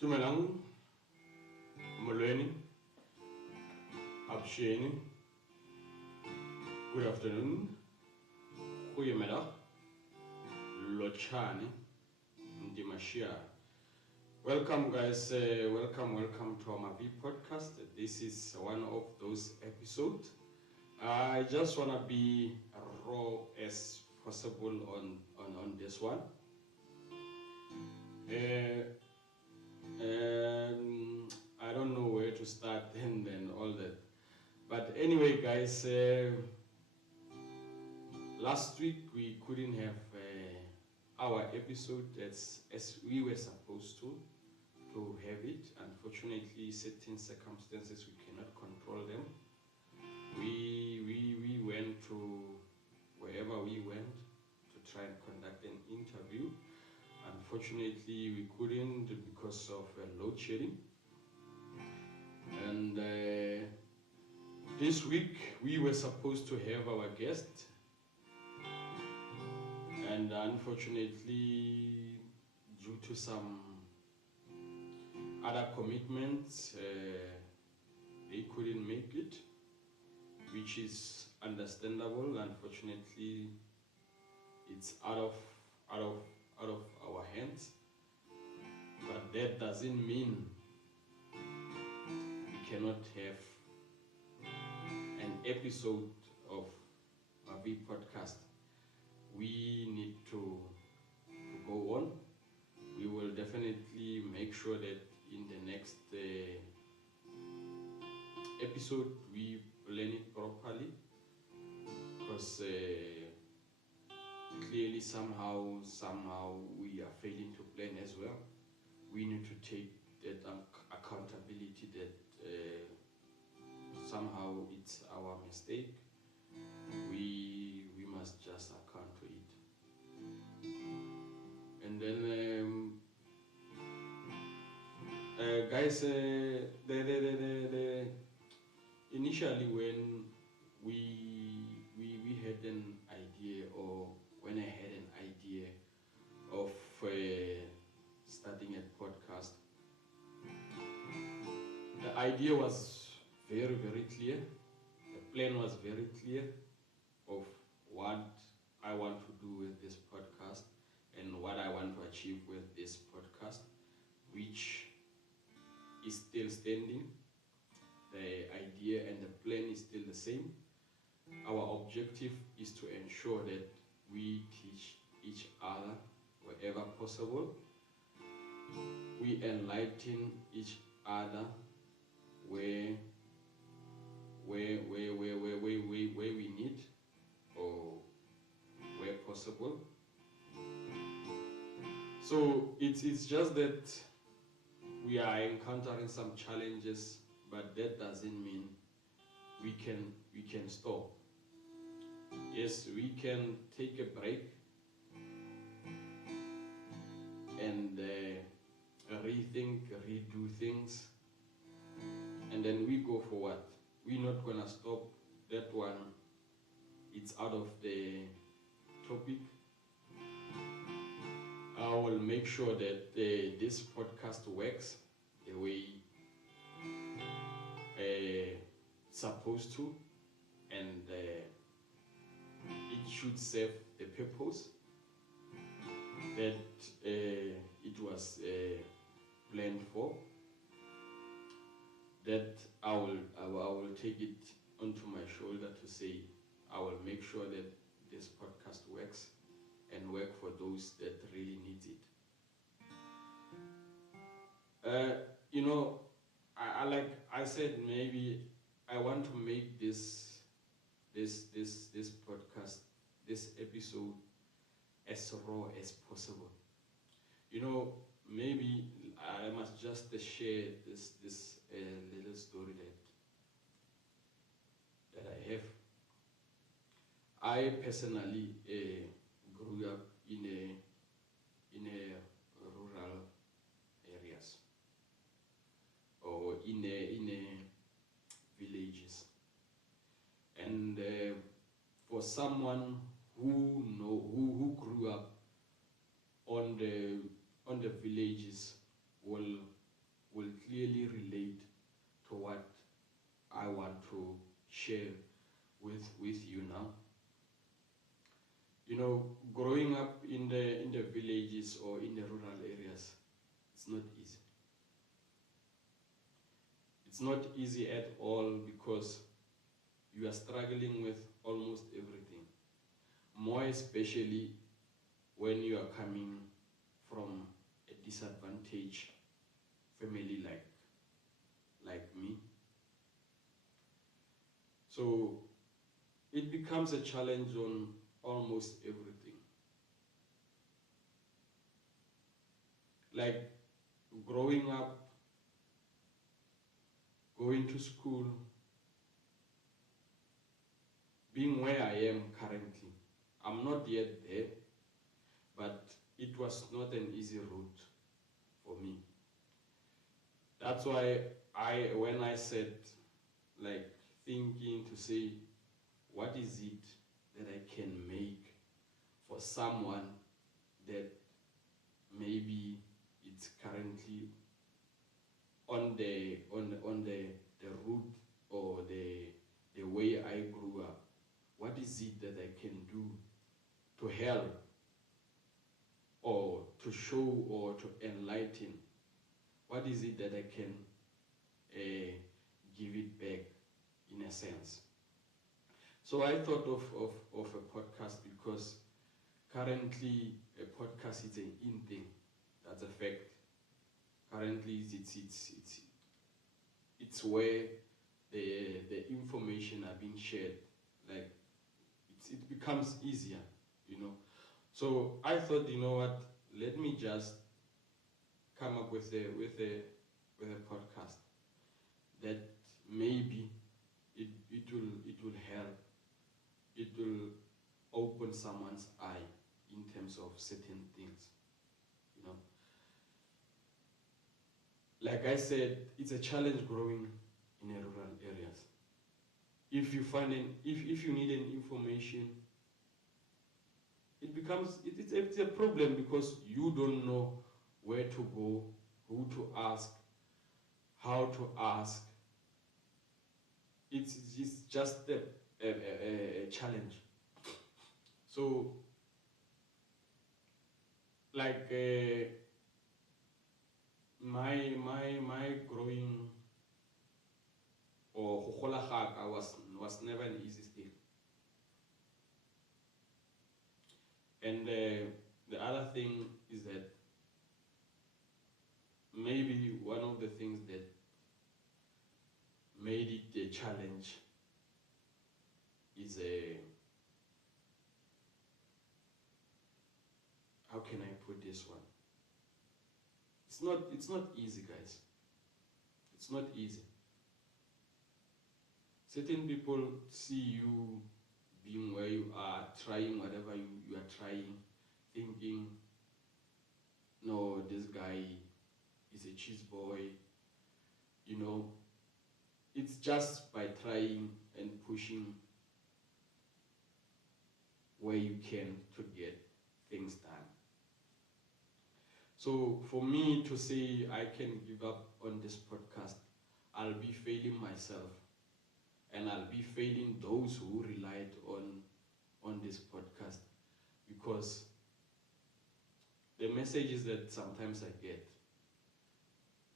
Dumelang, molweni, abusheni, good afternoon, goeiemiddag, lotshani, ndimashia. Welcome guys, welcome to our Mavi podcast. This is one of those episodes. I just want to be raw as possible on this one. I don't know where to start and all that. But anyway, guys, last week we couldn't have our episode as we were supposed to have it. Unfortunately, certain circumstances we cannot control them. We went to wherever we went to try and conduct an interview. Unfortunately, we couldn't because of load shedding. And this week we were supposed to have our guest, and unfortunately, due to some other commitments, they couldn't make it, which is understandable. Unfortunately, it's out of our hands, but that doesn't mean we cannot have an episode of Mavi podcast. We need to go on. We will definitely make sure that in the next episode we plan it properly, because clearly somehow we are failing to plan as well. We need to take that accountability that somehow it's our mistake. We must just account to it. And then guys, the initially when we had an idea, or when I had an idea of starting a podcast, the idea was very clear. The plan was very clear of what I want to do with this podcast and what I want to achieve with this podcast, which is still standing. The idea and the plan is still the same. Our objective is to ensure that we teach each other wherever possible. We enlighten each other where we need, or where possible. So it's just that we are encountering some challenges, but that doesn't mean we can stop. Yes, we can take a break and rethink, redo things, and then we go forward. We're not gonna stop that one. It's out of the topic. I will make sure that this podcast works the way it's supposed to, and it should serve the purpose that it was planned for. That I will take it onto my shoulder to say I will make sure that this podcast works and work for those that really need it. I said, maybe I want to make this podcast, this episode, as raw as possible. Maybe I must just share this little story that I have. I personally grew up in a rural areas, or in a villages, and for someone who grew up on the villages will will clearly relate to what I want to share with you now. You know, growing up in the villages or in the rural areas, it's not easy. It's not easy at all because you are struggling with almost everything. More especially when you are coming from a disadvantaged family like me. So it becomes a challenge on almost everything. Like growing up, going to school, being where I am currently. I'm not yet there, but it was not an easy route for me. That's why when I said, like, thinking to say, what is it that I can make for someone that maybe it's currently on the route or the way I grew up. What is it that I can do to help or to show or to enlighten? What is it that I can give it back in a sense? So I thought of a podcast because currently a podcast is an in thing. That's a fact. Currently it's where the information are being shared. Like it becomes easier, you know. So I thought, you know what, let me just come up with a podcast that maybe it will help. It will open someone's eye in terms of certain things, you know. Like I said, it's a challenge growing in the rural areas. If you find if you need an information, it becomes it's a problem because you don't know where to go, who to ask, how to ask. It's just a challenge. So, like my growing or go gola ga ka was never an easy thing. And the other thing is that maybe one of the things that made it a challenge is how can I put this one? It's not easy, guys. It's not easy. Certain people see you being where you are, trying whatever you are trying, thinking, no, this guy is a cheese boy, you know. It's just by trying and pushing where you can to get things done. So for me to say I can give up on this podcast, I'll be failing myself, and I'll be failing those who relied on this podcast, because the messages that sometimes I get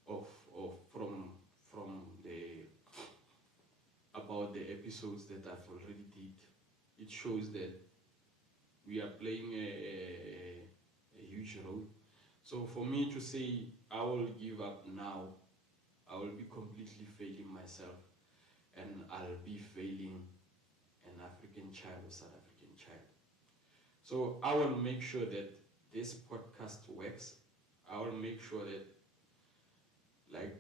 of from the about the episodes that I've already did, it shows that we are playing a huge role. So for me to say I will give up now, I will be completely failing myself, and I'll be failing an African child or South African child. So I will make sure that this podcast works. I will make sure that, like,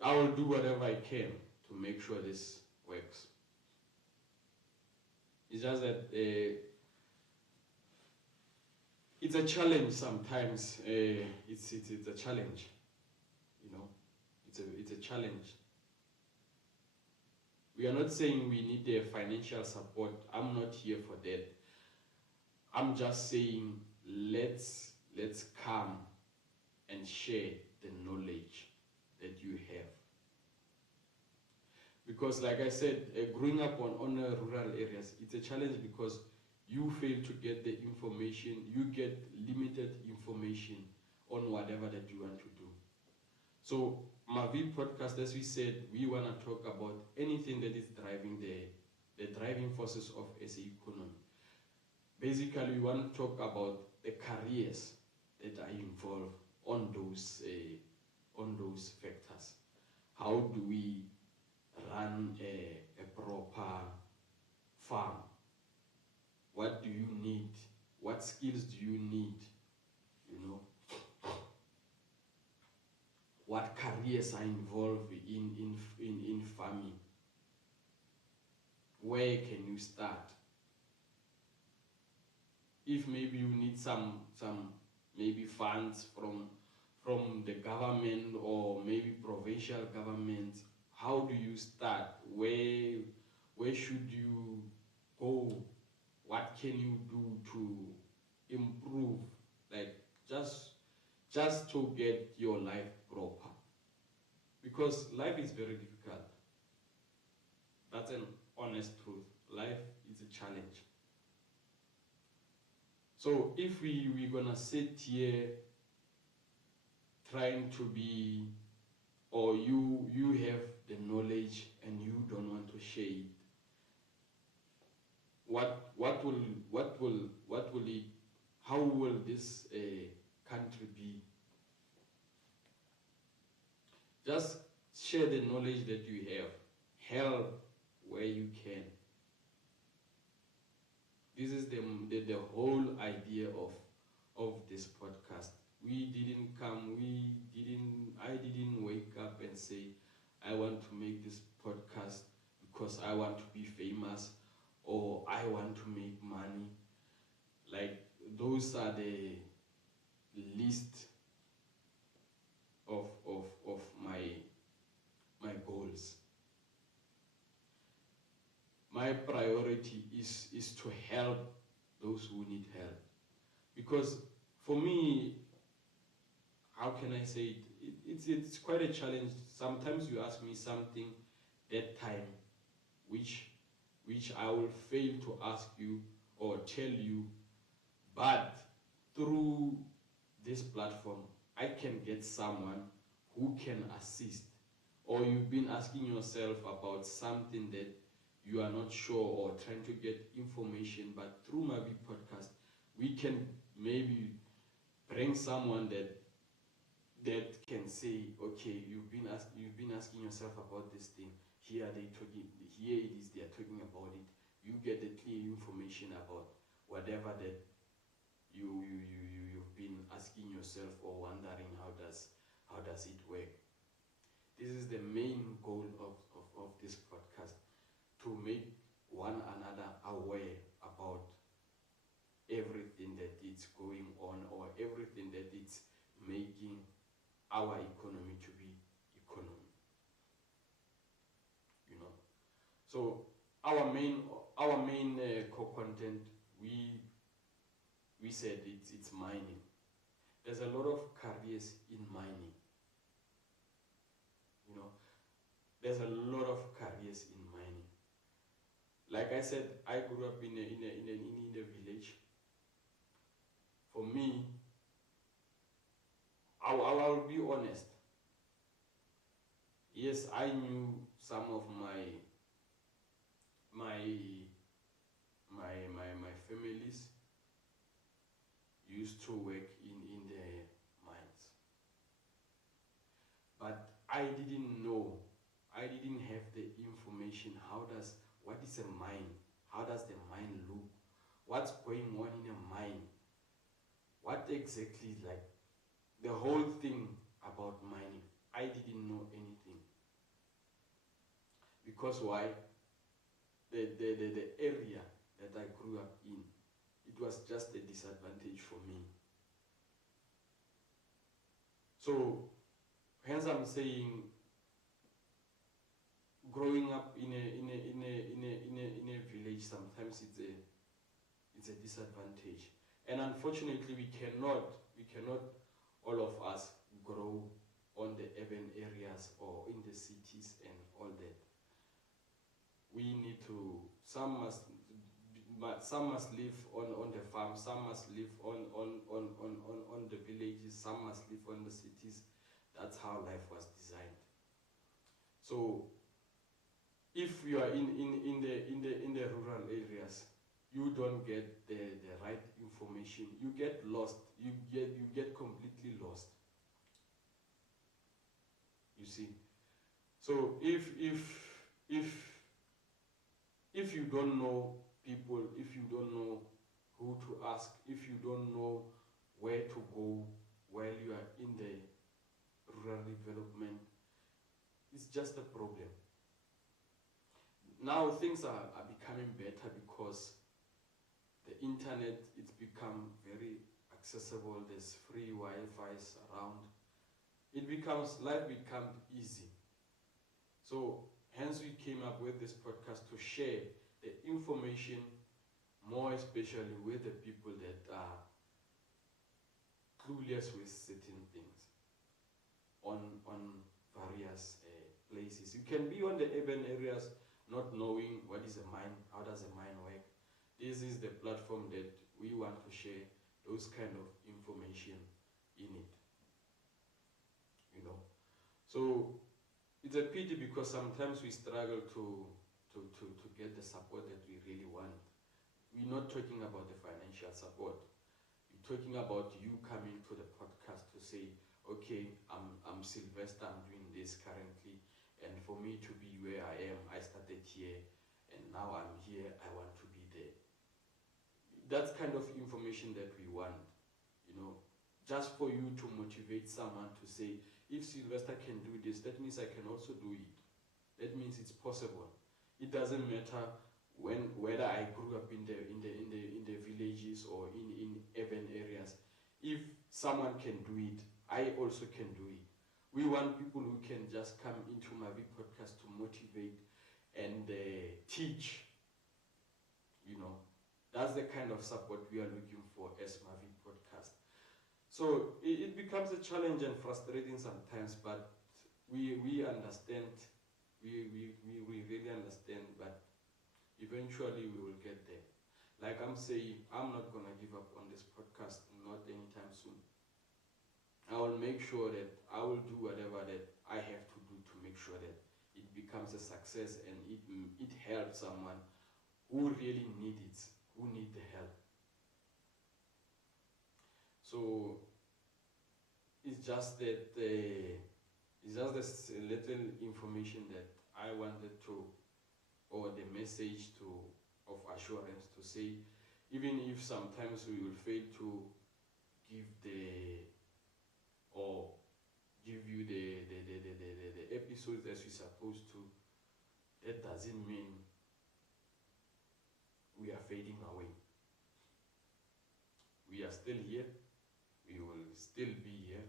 I will do whatever I can to make sure this works. It's just that it's a challenge sometimes. It's a challenge, you know. It's a challenge. We are not saying we need a financial support. I'm not here for that. I'm just saying let's come and share the knowledge that you have. Because like I said, growing up on rural areas, it's a challenge because you fail to get the information, you get limited information on whatever that you want to do. So Mavi podcast, as we said, we want to talk about anything that is driving the driving forces of SA economy. Basically, we want to talk about the careers that are involved on those factors. How do we run a proper farm? What do you need? What skills do you need? You know, what careers are involved in farming? Where can you start? If maybe you need some maybe funds from the government or maybe provincial government, how do you start? Where should you go? What can you do to improve? Like just to get your life proper. Because life is very difficult. That's an honest truth. Life is a challenge. So if we're gonna sit here trying to be, or you have the knowledge and you don't want to share it, how will this country be? Just share the knowledge that you have. Help where you can. This is the whole idea of this podcast. I didn't wake up and say, I want to make this podcast because I want to be famous or I want to make money. Like, those are the list of my goals. My priority is to help those who need help. Because for me, how can I say it? It's quite a challenge. Sometimes you ask me something that time which I will fail to ask you or tell you, but through this platform I can get someone who can assist. Or you've been asking yourself about something that you are not sure or trying to get information, but through my big podcast we can maybe bring someone that can say, okay, you've been asking yourself about this thing. Here it is, they are talking about it. You get the clear information about whatever that you've been asking yourself or wondering how does it work. This is the main goal of this podcast, to make one another aware about everything that is going on or everything that is making our economy to be economy. You know. So our main core content, we said it's mining. There's a lot of careers in mining. You know, there's a lot of careers in mining. Like I said, I grew up in a village. For me, I'll be honest. Yes, I knew some of my families used to work in the mines. But I didn't know, I didn't have the information. What is a mine? How does the mine look? What's going on in a mine? What exactly, like, the whole thing about mining? I didn't know anything. Because why? The area that I grew up in, it was just a disadvantage for me. So hence I'm saying, growing up in a village, sometimes it's a disadvantage. And unfortunately we cannot all of us grow on the urban areas or in the cities and all that. We need to, some must live on the farm, some must live on the villages, some must live on the cities. That's how life was designed. So if you are in the rural areas, you don't get the right information. You get lost. You get completely lost. You see. So if you don't know people, if you don't know who to ask, if you don't know where to go while you are in the rural development, it's just a problem. Now things are becoming better because the internet, it's become very accessible. There's free Wi-Fi's around. Life becomes easy. So hence we came up with this podcast to share the information, more especially with the people that are clueless with certain things on various places. You can be on the urban areas not knowing what is a mine, how does a mine work. This is the platform that we want to share those kind of information in it. You know. So it's a pity because sometimes we struggle to get the support that we really want. We're not talking about the financial support. We're talking about you coming to the podcast to say, okay, I'm Sylvester, I'm doing this currently, and for me to be where I am, I started here, and now I'm here, I want to be there. That's kind of information that we want, you know, just for you to motivate someone to say, if Sylvester can do this, that means I can also do it. That means it's possible. It doesn't matter whether I grew up in the villages or in urban areas. If someone can do it, I also can do it. We want people who can just come into Mavi podcast to motivate and teach. You know, that's the kind of support we are looking for as Mavi podcast. So it becomes a challenge and frustrating sometimes, but we understand. We really understand, but eventually we will get there. Like I'm saying, I'm not going to give up on this podcast, not anytime soon. I will make sure that I will do whatever that I have to do to make sure that it becomes a success and it helps someone who really need it, who need the help. So it's just that it's just this little information that I wanted to, or the message of assurance to say, even if sometimes we will fail to give you the episodes as we're supposed to, that doesn't mean we are fading away. We are still here. We will still be here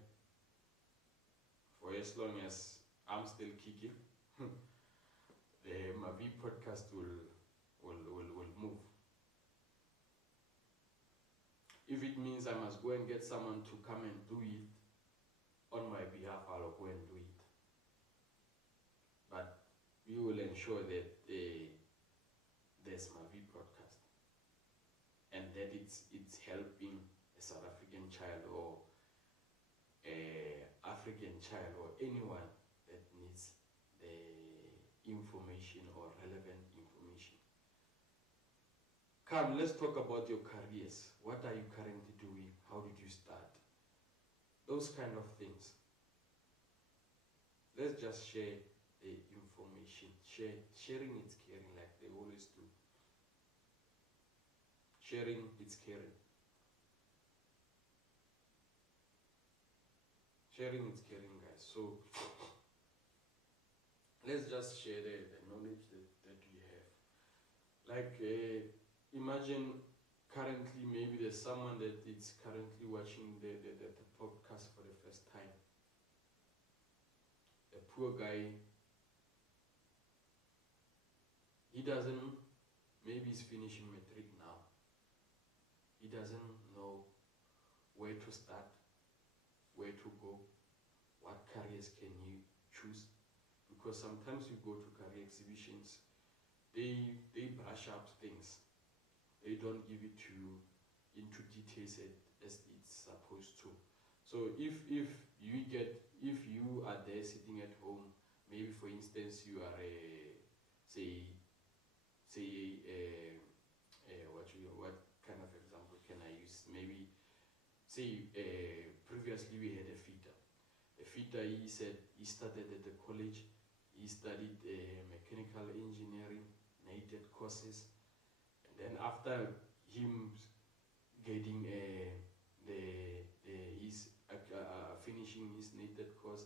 for as long as I'm still kicking. The Mavi podcast will move. If it means I must go and get someone to come and do it on my behalf, I'll go and do it. But we will ensure that there's Mavi podcast and that it's helping a South African child or a African child or anyone that needs the information or relevant information. Come, let's talk about your careers. What are you currently doing? How did you start? Those kind of things. Let's just share the information. Sharing is caring, like they always do. Sharing is caring. Sharing is caring, guys. So let's just share the knowledge that we have. Like imagine currently maybe there's someone that is currently watching the podcast for the first time. A poor guy, he doesn't, maybe he's finishing matric now. He doesn't know where to start, where to go, what careers because sometimes you go to career exhibitions, they brush up things. They don't give it to you into details as it's supposed to. So if you are there sitting at home, maybe for instance you are a what kind of example can I use? Maybe say previously we had a fitter. A fitter, he said he started at the college, he studied mechanical engineering, NATED courses, and then after him getting finishing his NATED course,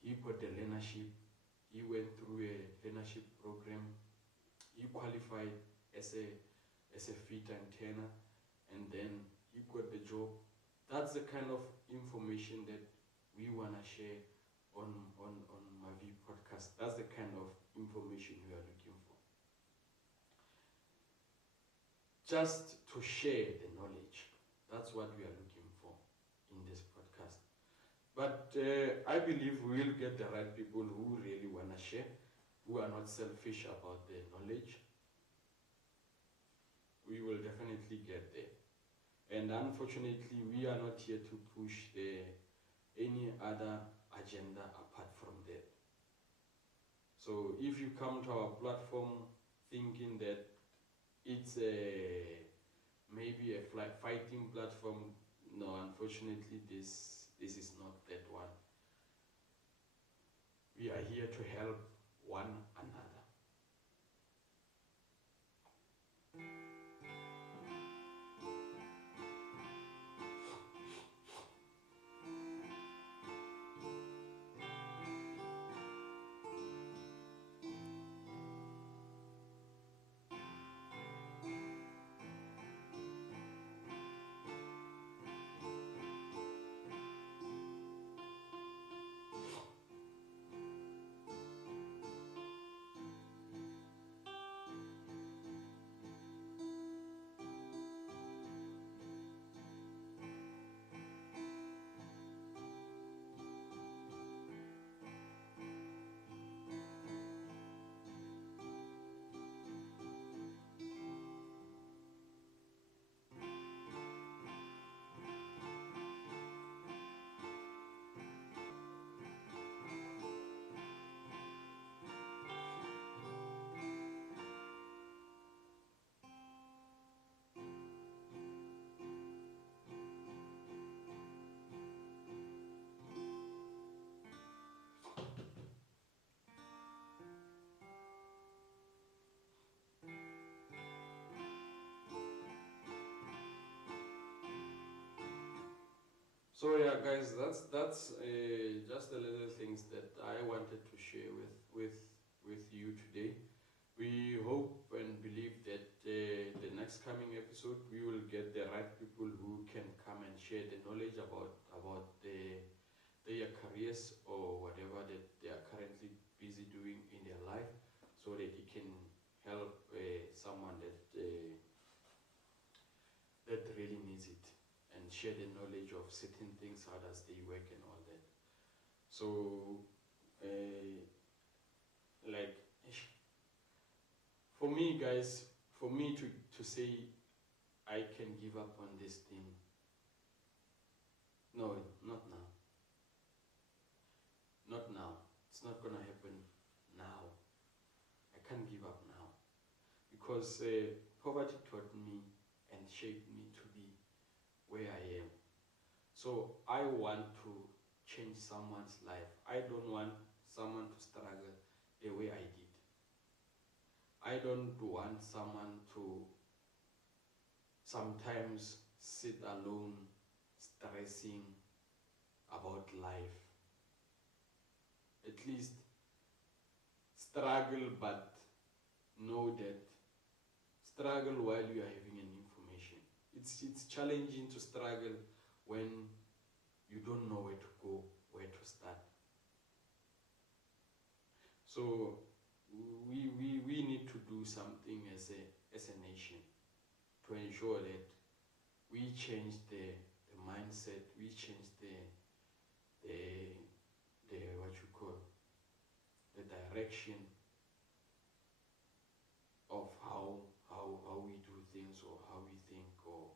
he got the learnership. He went through a learnership program. He qualified as a fitter and turner, and then he got the job. That's the kind of information that we wanna share on Mavi podcast. That's the kind of information we are looking for. Just to share the knowledge. That's what we are looking for in this podcast. But I believe we will get the right people who really want to share, who are not selfish about their knowledge. We will definitely get there. And unfortunately, we are not here to push any other agenda apart from that. So if you come to our platform thinking that it's maybe a fighting platform, no, unfortunately, this is not that one. We are here to help one another. So yeah, guys, that's just the little things that I wanted to share with you today. We hope and believe that the next coming episode we will get the right people who can come and share the knowledge about their careers or whatever that they are currently busy doing in their life, so that it can help someone that really needs it, and share the knowledge of certain things, how does they work and all that. So, like, for me, guys, for me to say I can give up on this thing, no, not now. Not now. It's not gonna happen now. I can't give up now, because poverty taught me and shaped me to be where I am. So I want to change someone's life. I don't want someone to struggle the way I did. I don't want someone to sometimes sit alone stressing about life. At least struggle, but know that struggle while you are having an information. It's challenging to struggle when you don't know where to go, where to start. So we need to do something as a nation to ensure that we change the mindset, we change the what you call the direction of how we do things, or how we think, or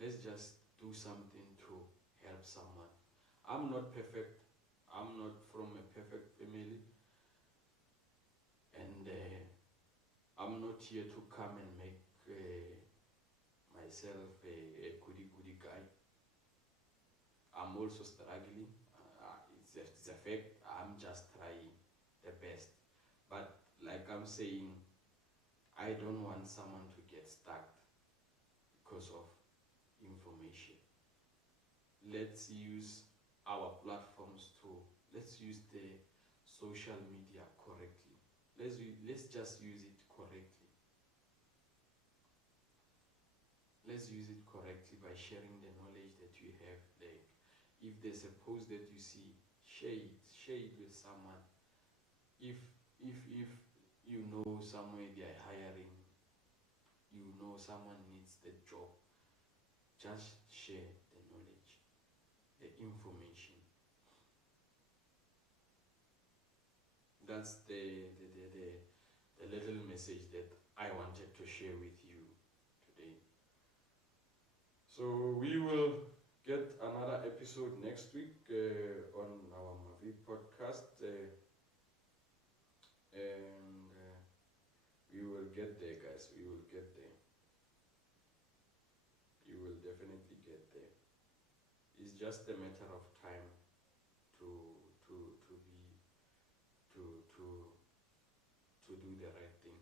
let's just do something to help someone. I'm not perfect. I'm not from a perfect family, and I'm not here to come and make myself a goody guy. I'm also struggling. It's a fact. I'm just trying the best. But like I'm saying, I don't want someone to get stuck because of information. Let's use our platforms let's use the social media correctly. Let's just use it correctly. Let's use it correctly by sharing the knowledge that you have. Like, if there's a post that you see, share it with someone. If you know somewhere they are hiring, someone needs the job, just share the knowledge, the information. That's the little message that I wanted to share with you today. So we will get another episode next week on our Mavi podcast, and we will get there, guys. We will get there. You will definitely get there. It's just a matter of time to do the right thing.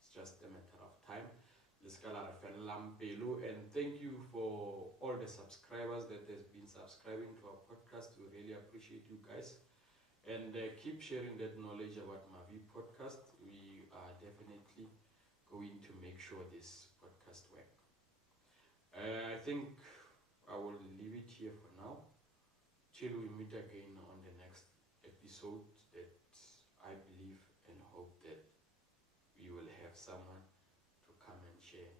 It's just a matter of time. And thank you for all the subscribers that has been subscribing to our podcast. We really appreciate you guys, and keep sharing that knowledge about Mavi podcast. We are definitely going to make sure this podcast works. I think I will leave it here for now till we meet again on the next episode, that I believe and hope that we will have someone to come and share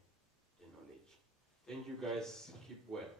the knowledge. Thank you guys. Keep well.